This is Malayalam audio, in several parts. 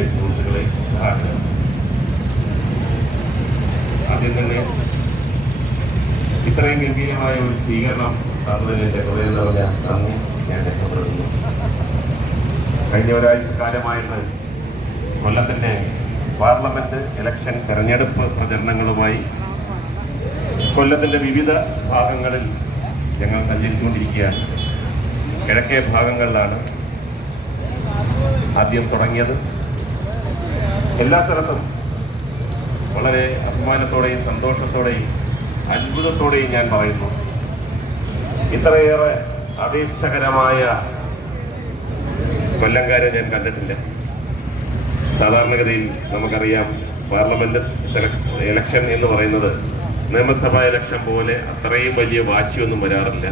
മാന്യ സുഹൃത്തുക്കളെ സഹായിക്കുക ആദ്യം തന്നെ ഇത്രയും ഗംഭീരമായ ഒരു സ്വീകരണം തന്നതിന് എന്റെ ഹൃദയം നിറഞ്ഞ നന്ദി. ഞാൻ രക്ഷപ്പെടുന്നു. കഴിഞ്ഞ ഒരാഴ്ച കാലമായിട്ട് കൊല്ലത്തിന്റെ പാർലമെന്റ് ഇലക്ഷൻ തെരഞ്ഞെടുപ്പ് പ്രചരണങ്ങളുമായി. കൊല്ലത്തിന്റെ വിവിധ ഭാഗങ്ങളിൽ ഞങ്ങൾ സഞ്ചരിച്ചുകൊണ്ടിരിക്കുകയാണ്. കിഴക്കേ ഭാഗങ്ങളിലാണ് ആദ്യം തുടങ്ങിയത്. എല്ലാ സ്ഥലത്തും വളരെ അഭിമാനത്തോടെയും സന്തോഷത്തോടെയും അത്ഭുതത്തോടെയും ഞാൻ പറയുന്നു. ഇത്രയേറെ ആവേശകരമായ കൊല്ലംകാരെ ഞാൻ കണ്ടിട്ടില്ല. സാധാരണഗതിയിൽ നമുക്കറിയാം പാർലമെന്റ് ഇലക്ഷൻ എന്ന് പറയുന്നത് നിയമസഭാ ഇലക്ഷൻ പോലെ അത്രയും വലിയ വാശിയൊന്നും വരാറില്ല.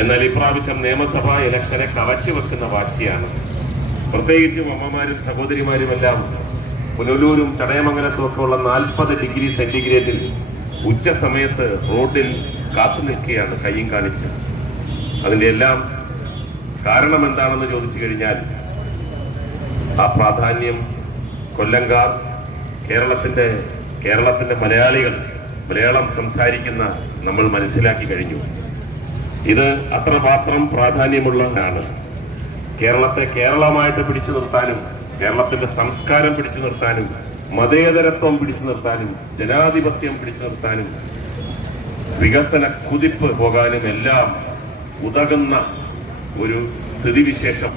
എന്നാൽ ഇപ്രാവശ്യം നിയമസഭാ ഇലക്ഷനെ കവച്ചു വെക്കുന്ന വാശിയാണ്. പ്രത്യേകിച്ചും അമ്മമാരും സഹോദരിമാരുമെല്ലാം പുനലൂരും ചടയമംഗലത്തും ഒക്കെ ഉള്ള നാൽപ്പത് ഡിഗ്രി സെന്റിഗ്രേഡിൽ ഉച്ച സമയത്ത് റോഡിൽ കാത്തു നിൽക്കുകയാണ് കയ്യും കാണിച്ച്. അതിന്റെ എല്ലാം കാരണം എന്താണെന്ന് ചോദിച്ചു കഴിഞ്ഞാൽ ആ പ്രാധാന്യം കൊല്ലങ്കാർ കേരളത്തിന്റെ കേരളത്തിന്റെ മലയാളികൾ മലയാളം സംസാരിക്കുന്ന നമ്മൾ മനസ്സിലാക്കി കഴിഞ്ഞു. ഇത് അത്രമാത്രം പ്രാധാന്യമുള്ളതാണ്. കേരളത്തെ കേരളമായിട്ട് പിടിച്ചു നിർത്താനും കേരളത്തിന്റെ സംസ്കാരം പിടിച്ചു നിർത്താനും മതേതരത്വം പിടിച്ചു നിർത്താനും ജനാധിപത്യം പിടിച്ചു നിർത്താനും വികസന കുതിപ്പ് പോകാനും എല്ലാം ഉതകുന്ന ഒരു സ്ഥിതിവിശേഷം.